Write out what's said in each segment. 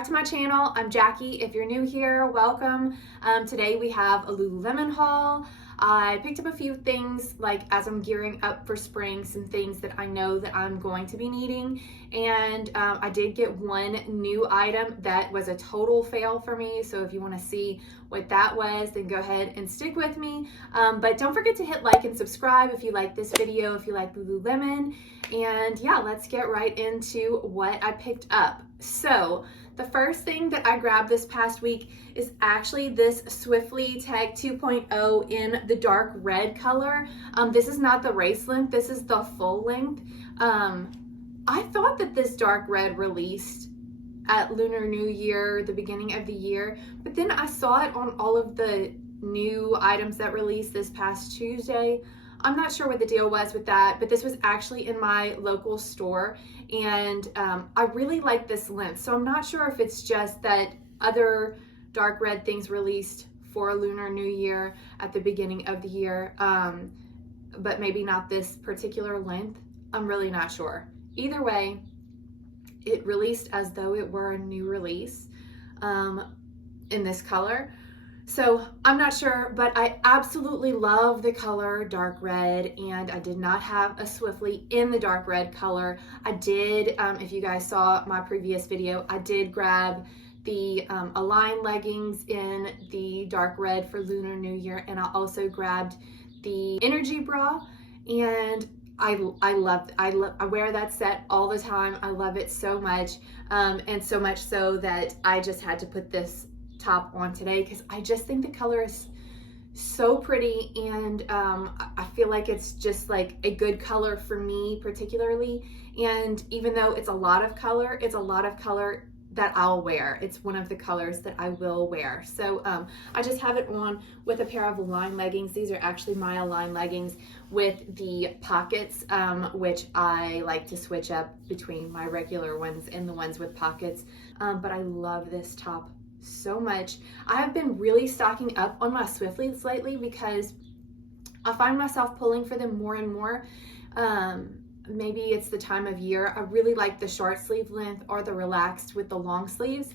back to my channel. I'm Jackie. If you're new here, welcome. Today we have a Lululemon haul. I picked up a few things like as I'm gearing up for spring, some things that I know that I'm going to be needing. And I did get one new item that was a total fail for me. So if you want to see what that was, then go ahead and stick with me. But don't forget to hit like and subscribe if you like this video, if you like Lululemon. And yeah, let's get right into what I picked up. So the first thing that I grabbed this past week is actually this Swiftly Tech 2.0 in the dark red color. This is not the race length, this is the full length. I thought that this dark red released at Lunar New Year, the beginning of the year, but then I saw it on all of the new items that released this past Tuesday. I'm not sure what the deal was with that, but this was actually in my local store, and I really like this length. So I'm not sure if it's just that other dark red things released for Lunar New Year at the beginning of the year, but maybe not this particular length. I'm really not sure. Either way, it released as though it were a new release in this color. So I'm not sure, but I absolutely love the color dark red, and I did not have a Swiftly in the dark red color. I did, if you guys saw my previous video, I did grab the Align leggings in the dark red for Lunar New Year, and I also grabbed the Energy bra, and I wear that set all the time. I love it so much, and so much so that I just had to put this top on today because I just think the color is so pretty, and I feel like it's just like a good color for me particularly. And even though it's a lot of color, it's a lot of color that I'll wear. It's one of the colors that I will wear. So I just have it on with a pair of Align leggings. These are actually my Align leggings with the pockets, which I like to switch up between my regular ones and the ones with pockets. But I love this top so much. I have been really stocking up on my Swiftlys lately because I find myself pulling for them more and more. Maybe it's the time of year. I really like the short sleeve length or the relaxed with the long sleeves,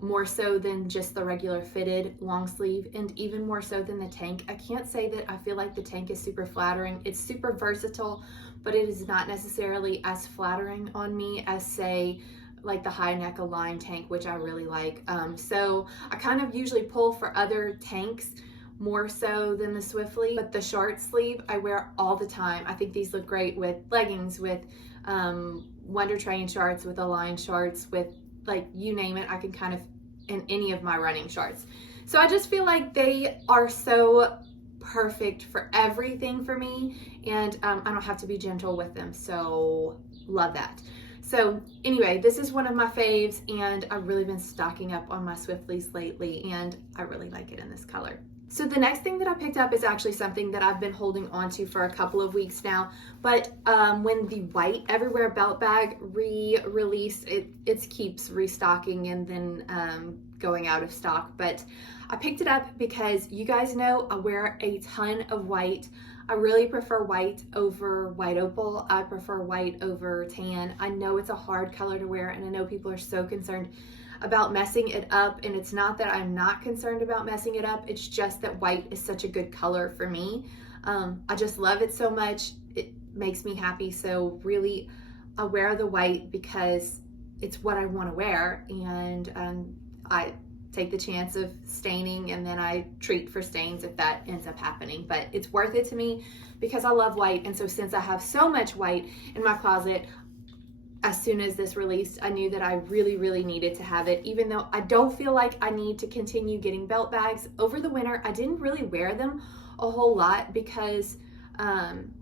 more so than just the regular fitted long sleeve, and even more so than the tank. I can't say that I feel like the tank is super flattering. It's super versatile, but it is not necessarily as flattering on me as, say, like the high neck Align tank, which I really like. So I kind of usually pull for other tanks more so than the Swiftly, but the short sleeve I wear all the time. I think these look great with leggings, with Wonder Train shorts, with Align shorts, with like you name it, I can kind of in any of my running shorts. So I just feel like they are so perfect for everything for me, and I don't have to be gentle with them, so love that. So anyway, this is one of my faves, and I've really been stocking up on my Swiftlys lately, and I really like it in this color. So the next thing that I picked up is actually something that I've been holding on to for a couple of weeks now, but when the white everywhere belt bag re-released, it keeps restocking and then going out of stock. But I picked it up because you guys know I wear a ton of white. I really prefer white over white opal. I prefer white over tan. I know it's a hard color to wear, and I know people are so concerned about messing it up, and it's not that I'm not concerned about messing it up. It's just that white is such a good color for me. I just love it so much. It makes me happy. So really, I wear the white because it's what I want to wear, and I take the chance of staining, and then I treat for stains if that ends up happening. But it's worth it to me because I love white, and so since I have so much white in my closet, as soon as this released, I knew that I really, really needed to have it, even though I don't feel like I need to continue getting belt bags. Over the winter, I didn't really wear them a whole lot because,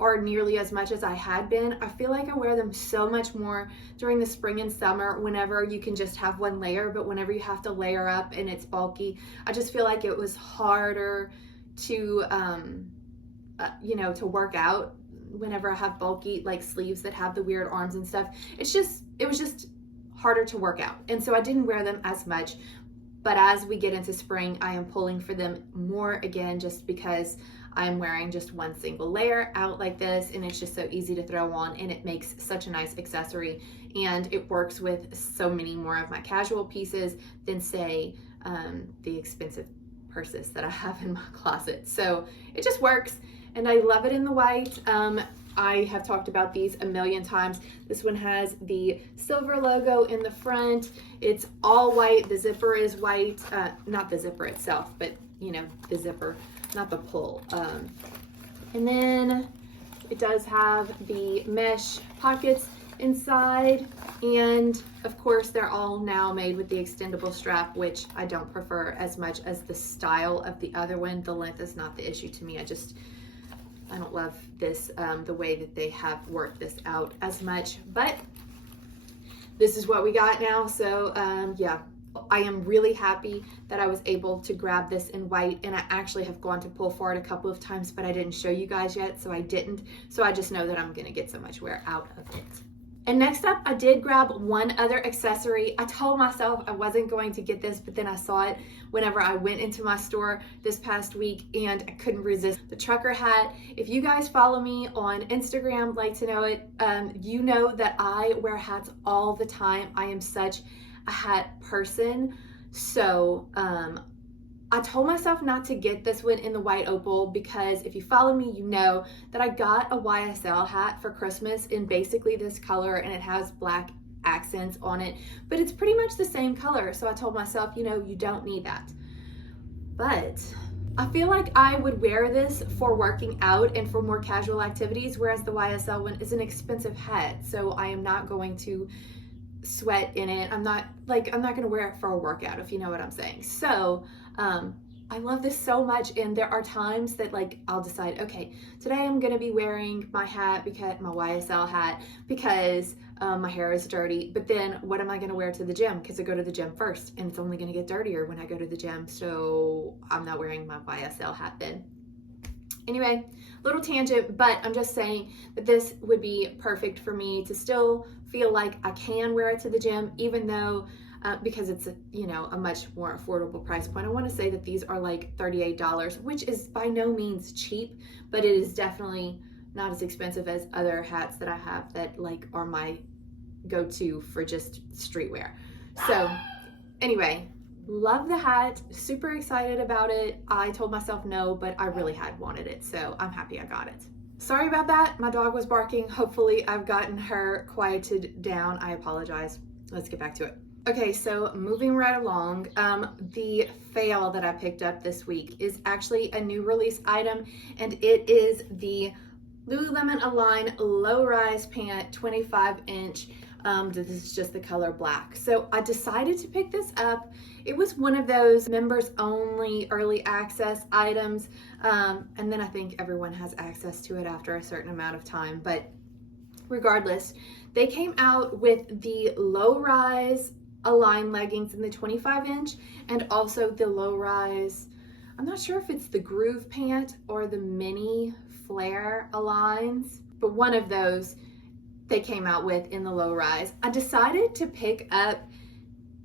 or nearly as much as I had been. I feel like I wear them so much more during the spring and summer whenever you can just have one layer, but whenever you have to layer up and it's bulky, I just feel like it was harder to, to work out whenever I have bulky like sleeves that have the weird arms and stuff. It was just harder to work out, and so I didn't wear them as much. But as we get into spring, I am pulling for them more again, just because I'm wearing just one single layer out like this, and it's just so easy to throw on, and it makes such a nice accessory, and it works with so many more of my casual pieces than say the expensive purses that I have in my closet. So it just works, and I love it in the white. I have talked about these a million times. This one has the silver logo in the front. It's all white. The zipper is white, not the zipper itself, but you know, the zipper, not the pull. And then it does have the mesh pockets inside, and of course they're all now made with the extendable strap, which I don't prefer as much as the style of the other one. The length is not the issue to me. I don't love this, the way that they have worked this out as much, but this is what we got now. So yeah, I am really happy that I was able to grab this in white, and I actually have gone to pull for it a couple of times, but I didn't show you guys yet, so I didn't. So I just know that I'm gonna get so much wear out of it. And next up, I did grab one other accessory. I told myself I wasn't going to get this, but then I saw it whenever I went into my store this past week, and I couldn't resist. The trucker hat. If you guys follow me on Instagram, like to know it, you know that I wear hats all the time. I am such a hat person. So I told myself not to get this one in the white opal, because if you follow me, you know that I got a YSL hat for Christmas in basically this color, and it has black accents on it, but it's pretty much the same color. So I told myself, you know, you don't need that. But I feel like I would wear this for working out and for more casual activities, whereas the YSL one is an expensive hat. So I am not going to sweat in it. I'm not gonna wear it for a workout, if you know what I'm saying. So I love this so much, and there are times that like I'll decide, okay, today I'm gonna be wearing my hat, because my YSL hat, because my hair is dirty, but then what am I gonna wear to the gym? Because I go to the gym first, and it's only gonna get dirtier when I go to the gym, so I'm not wearing my YSL hat then. Anyway, little tangent, but I'm just saying that this would be perfect for me to still feel like I can wear it to the gym, even though because it's a much more affordable price point. I want to say that these are like $38, which is by no means cheap, but it is definitely not as expensive as other hats that I have that like are my go-to for just streetwear. So anyway, love the hat, super excited about it. I told myself no, but I really had wanted it, so I'm happy I got it. Sorry about that, my dog was barking. Hopefully I've gotten her quieted down. I apologize. Let's get back to it. Okay, so moving right along, the fail that I picked up this week is actually a new release item, and it is the Lululemon Align Low Rise Pant 25-inch. This is just the color black. So I decided to pick this up. It was one of those members only early access items, and then I think everyone has access to it after a certain amount of time, but regardless, they came out with the low rise Align leggings in the 25-inch, and also the low rise, I'm not sure if it's the groove pant or the mini flare Aligns, but one of those they came out with in the low rise. I decided to pick up,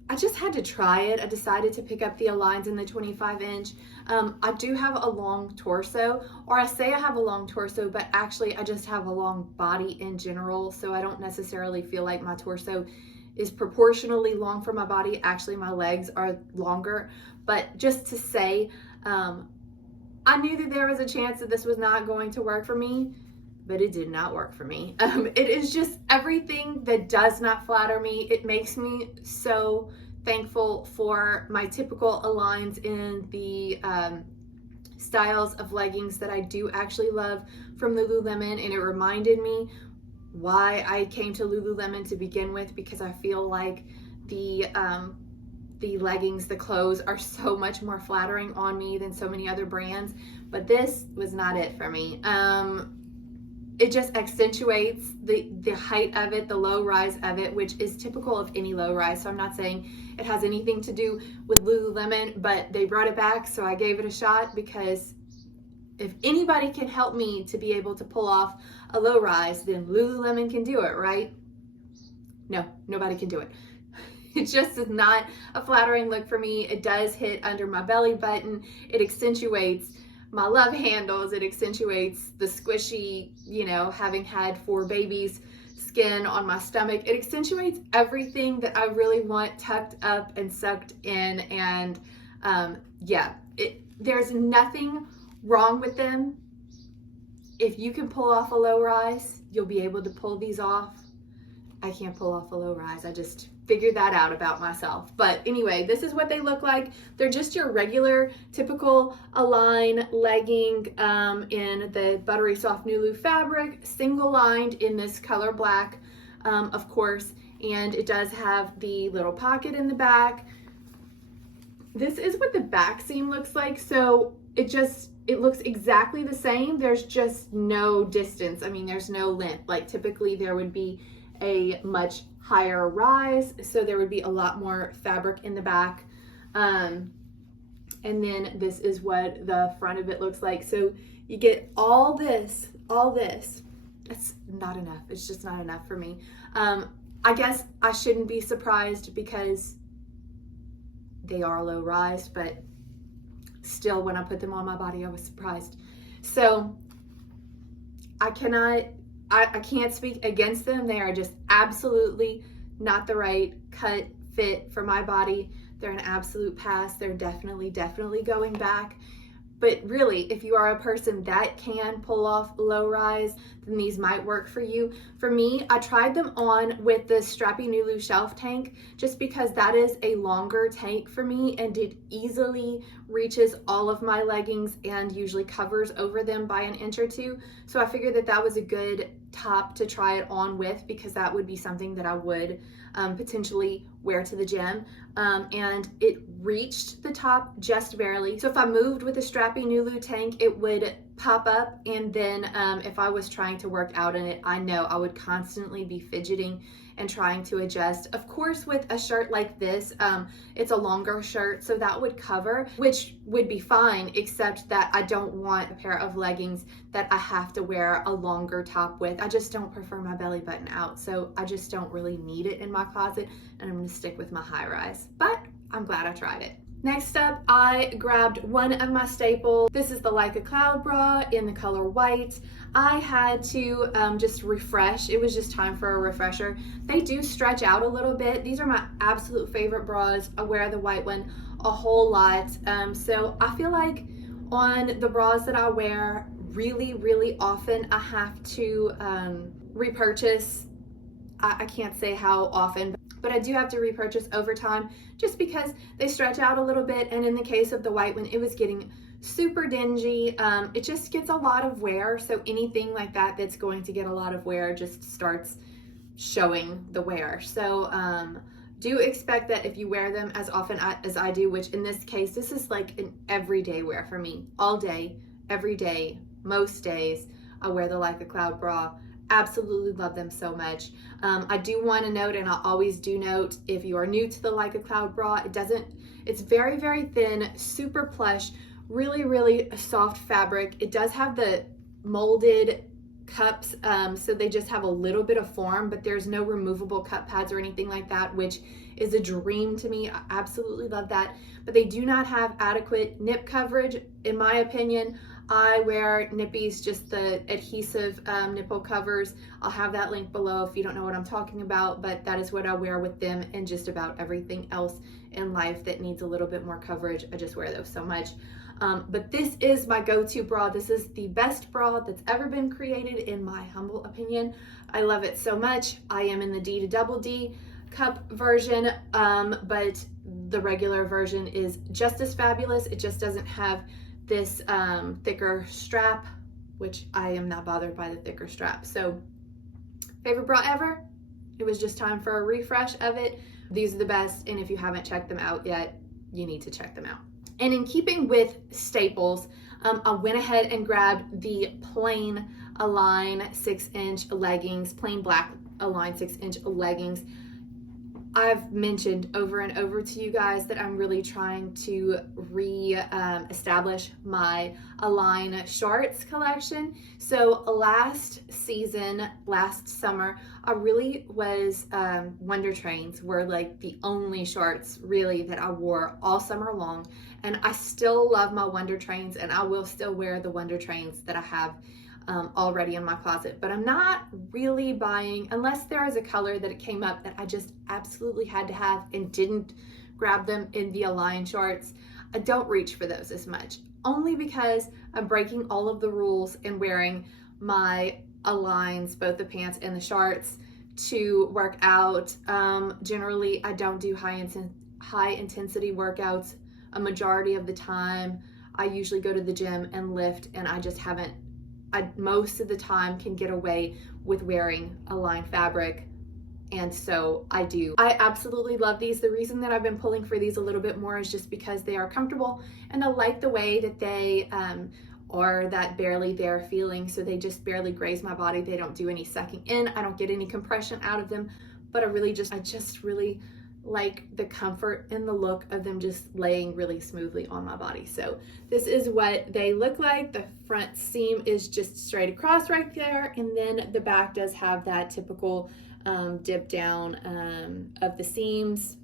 I just had to try it. I decided to pick up the Aligns in the 25-inch. I do have a long torso, or I say I have a long torso, but actually I just have a long body in general, so I don't necessarily feel like my torso is proportionally long for my body. Actually, my legs are longer, but just to say, I knew that there was a chance that this was not going to work for me, but it did not work for me. It is just everything that does not flatter me. It makes me so thankful for my typical Aligns in the styles of leggings that I do actually love from Lululemon, and it reminded me why I came to Lululemon to begin with, because I feel like the leggings, the clothes are so much more flattering on me than so many other brands, but this was not it for me. It just accentuates the height of it, the low rise of it, which is typical of any low rise. So I'm not saying it has anything to do with Lululemon, but they brought it back, so I gave it a shot, because if anybody can help me to be able to pull off a low rise, then Lululemon can do it, right? No, nobody can do it. It just is not a flattering look for me. It does hit under my belly button. It accentuates my love handles. It accentuates the squishy, you know, having had 4 babies, skin on my stomach. It accentuates everything that I really want tucked up and sucked in. And yeah, there's nothing wrong with them. If you can pull off a low rise, you'll be able to pull these off. I can't pull off a low rise. I just figured that out about myself. But anyway, this is what they look like. They're just your regular, typical Align legging in the buttery soft Nulu fabric, single lined in this color black, of course. And it does have the little pocket in the back. This is what the back seam looks like. So it looks exactly the same. There's just no distance. I mean, there's no length. Like typically there would be a much higher rise, so there would be a lot more fabric in the back. And then this is what the front of it looks like. So you get all this. That's not enough. It's just not enough for me. I guess I shouldn't be surprised because they are low rise, but still when I put them on my body, I was surprised. So I can't speak against them. They are just absolutely not the right cut fit for my body. They're an absolute pass. They're definitely going back. But really, if you are a person that can pull off low rise, then these might work for you. For me, I tried them on with the strappy Nulu shelf tank just because that is a longer tank for me and it easily reaches all of my leggings and usually covers over them by an inch or 2. So I figured that that was a good top to try it on with because that would be something that I would potentially wear to the gym. And it reached the top just barely. So if I moved with a strappy Nulu tank, it would pop up. And then if I was trying to work out in it, I know I would constantly be fidgeting and trying to adjust. Of course, with a shirt like this, it's a longer shirt, so that would cover, which would be fine, except that I don't want a pair of leggings that I have to wear a longer top with. I just don't prefer my belly button out, so I just don't really need it in my closet, and I'm gonna stick with my high rise. But I'm glad I tried it. Next up, I grabbed one of my staples. This is the Like a Cloud bra in the color white. I had to just refresh. It was just time for a refresher. They do stretch out a little bit. These are my absolute favorite bras. I wear the white one a whole lot. So I feel like on the bras that I wear really often, I have to repurchase. I can't say how often, but I do have to repurchase over time just because they stretch out a little bit. And in the case of the white one, it was getting super dingy. It just gets a lot of wear. So anything like that that's going to get a lot of wear just starts showing the wear. So do expect that if you wear them as often as I do, which in this case, this is like an everyday wear for me. All day, every day, most days, I wear the Like a Cloud bra. Absolutely love them so much. I do want to note, and I always do note, if you are new to the Like a Cloud bra, it's very thin, super plush, really soft fabric. It does have the molded cups, so they just have a little bit of form, but there's no removable cup pads or anything like that, which is a dream to me. I absolutely love that. But they do not have adequate nip coverage, in my opinion. I wear NIPPIES, just the adhesive nipple covers. I'll have that link below if you don't know what I'm talking about, but that is what I wear with them and just about everything else in life that needs a little bit more coverage. I just wear those so much. But this is my go-to bra. This is the best bra that's ever been created, in my humble opinion. I love it so much. I am in the D to double D cup version, but the regular version is just as fabulous. It just doesn't have this thicker strap, which I am not bothered by the thicker strap. So favorite bra ever. It was just time for a refresh of it. These are the best, and if you haven't checked them out yet, you need to check them out. And in keeping with staples, I went ahead and grabbed the plain Align 6-inch leggings, plain black Align 6-inch leggings. I've mentioned over and over to you guys that I'm really trying to establish my Align shorts collection. So last summer, I really was, Wonder Trains were like the only shorts really that I wore all summer long. And I still love my Wonder Trains, and I will still wear the Wonder Trains that I have already in my closet, but I'm not really buying, unless there is a color that it came up that I just absolutely had to have and didn't grab them in the Align shorts. I don't reach for those as much, only because I'm breaking all of the rules and wearing my Aligns, both the pants and the shorts, to work out. Generally, I don't do high intensity workouts a majority of the time. I usually go to the gym and lift, and I just haven't, I most of the time can get away with wearing Align fabric, and so I do. I absolutely love these. The reason that I've been pulling for these a little bit more is just because they are comfortable, and I like the way that they are that barely there feeling. So they just barely graze my body. They don't do any sucking in. I don't get any compression out of them, but I just really like the comfort and the look of them just laying really smoothly on my body. So this is what they look like. The front seam is just straight across right there, and then the back does have that typical dip down of the seams.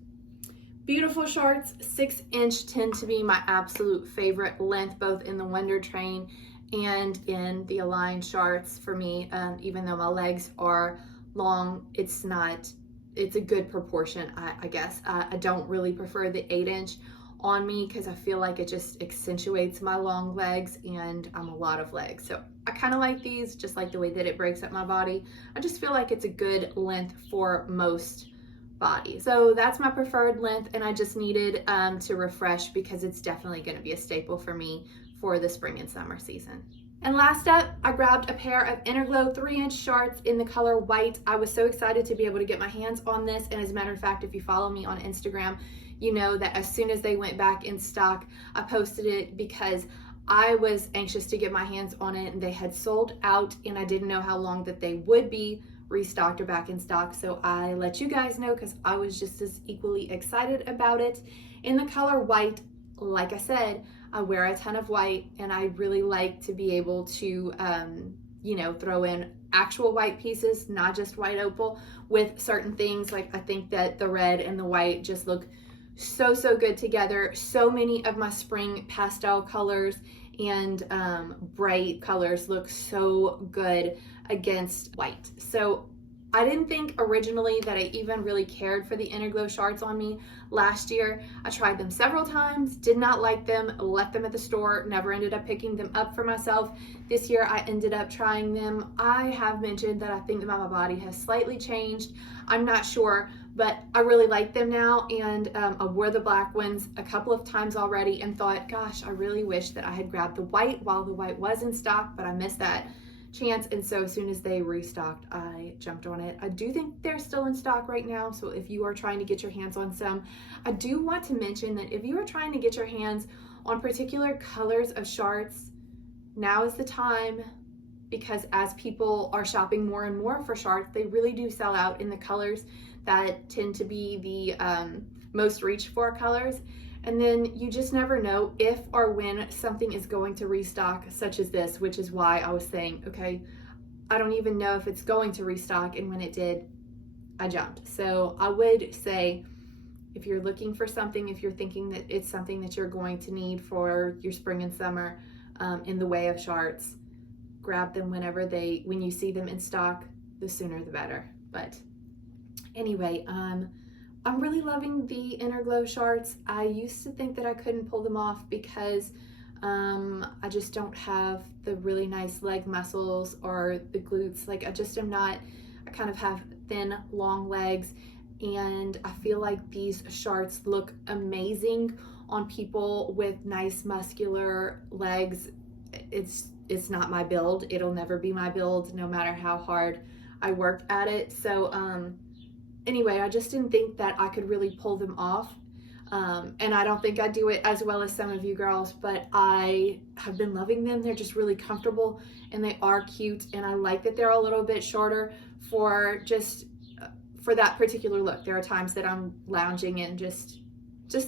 Beautiful shorts, 6-inch tend to be my absolute favorite length, both in the Wonder Train and in the Align shorts for me. Even though my legs are long, it's a good proportion, I guess. I don't really prefer the 8-inch on me because I feel like it just accentuates my long legs, and I'm a lot of legs. So I kind of like these, just like the way that it breaks up my body. I just feel like it's a good length for most bodies. So that's my preferred length, and I just needed to refresh because it's definitely going to be a staple for me for the spring and summer season. And last up, I grabbed a pair of Interglow 3-inch shorts in the color white. I was so excited to be able to get my hands on this, and as a matter of fact, if you follow me on Instagram, you know that as soon as they went back in stock, I posted it because I was anxious to get my hands on it, and they had sold out, and I didn't know how long that they would be restocked or back in stock. So I let you guys know because I was just as equally excited about it. In the color white, like I said, I wear a ton of white, and I really like to be able to, throw in actual white pieces, not just white opal, with certain things. Like I think that the red and the white just look so good together. So many of my spring pastel colors and bright colors look so good against white. So I didn't think originally that I even really cared for the Interglow shorts on me last year. I tried them several times, did not like them, left them at the store, never ended up picking them up for myself. This year I ended up trying them. I have mentioned that I think that my body has slightly changed. I'm not sure, but I really like them now, and I wore the black ones a couple of times already and thought, gosh, I really wish that I had grabbed the white while the white was in stock, but I missed that chance, and so as soon as they restocked, I jumped on it. I do think they're still in stock right now, so if you are trying to get your hands on some, I do want to mention that if you are trying to get your hands on particular colors of shorts, now is the time, because as people are shopping more and more for shorts, they really do sell out in the colors that tend to be the most reached for colors. And then you just never know if or when something is going to restock, such as this, which is why I was saying, okay, I don't even know if it's going to restock, and when it did, I jumped. So I would say, if you're looking for something, if you're thinking that it's something that you're going to need for your spring and summer in the way of shorts, grab them when you see them in stock. The sooner the better. But anyway, I'm really loving the Interglow shorts. I used to think that I couldn't pull them off because I just don't have the really nice leg muscles or the glutes. Like I kind of have thin, long legs, and I feel like these shorts look amazing on people with nice muscular legs. It's not my build. It'll never be my build, no matter how hard I work at it. So anyway, I just didn't think that I could really pull them off. And I don't think I do it as well as some of you girls, but I have been loving them. They're just really comfortable, and they are cute. And I like that they're a little bit shorter for for that particular look. There are times that I'm lounging and just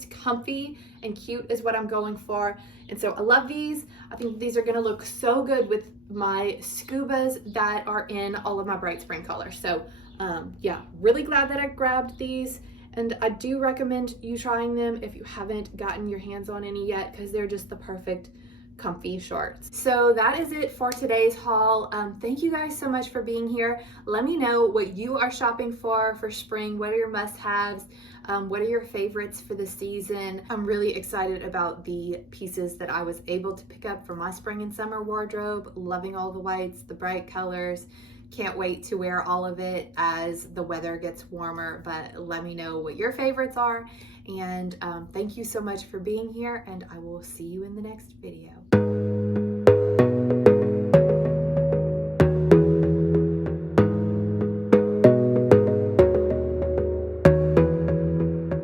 comfy and cute is what I'm going for. And so I love these. I think these are gonna look so good with my scubas that are in all of my bright spring colors. So yeah, really glad that I grabbed these. And I do recommend you trying them if you haven't gotten your hands on any yet, because they're just the perfect comfy shorts. So that is it for today's haul. Thank you guys so much for being here. Let me know what you are shopping for spring. What are your must-haves? What are your favorites for the season? I'm really excited about the pieces that I was able to pick up for my spring and summer wardrobe. Loving all the whites, the bright colors. Can't wait to wear all of it as the weather gets warmer, but let me know what your favorites are. And thank you so much for being here, and I will see you in the next video.